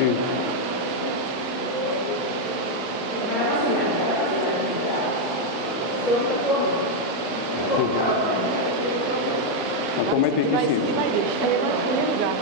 Sí. Como é Vai difícil. seguir, vai deixar ela em primeiro lugar.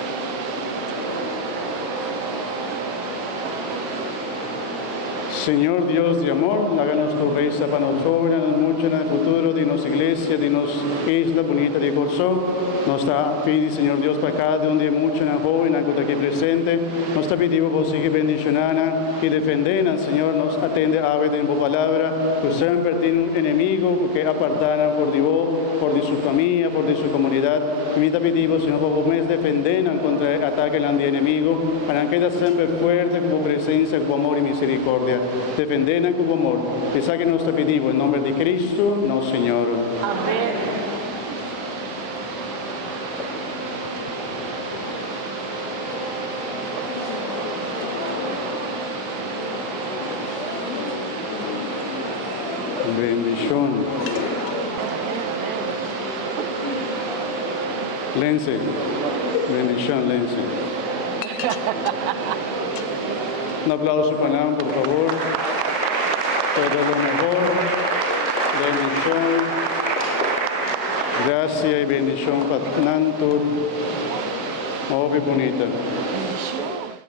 Señor Dios de amor, háganos tu reza para nosotros, mucho en el futuro, dinos iglesia, dinos isla bonita de Corsó, nos está pidiendo, Señor Dios, para cada un día mucho en el joven, aquí presente, nos está pidiendo por seguir bendicionando y defendiendo, Señor, nos atende a ver en tu palabra, que siempre tiene un enemigo que apartará por Dios, por de su familia, por de su comunidad, y me está pidiendo, Señor, por mes defendiendo contra el ataque del enemigo, para que quede siempre fuerte con presencia, con amor y misericordia. Defender con amor. Esa que nos pedimos en nombre de Cristo, nuestro Señor. Amén. Bendición. Lense. Bendición, Lense. Un aplauso para él, por favor. Todo lo mejor. Bendición. Gracia y bendición para tanto. Oh, qué bonita.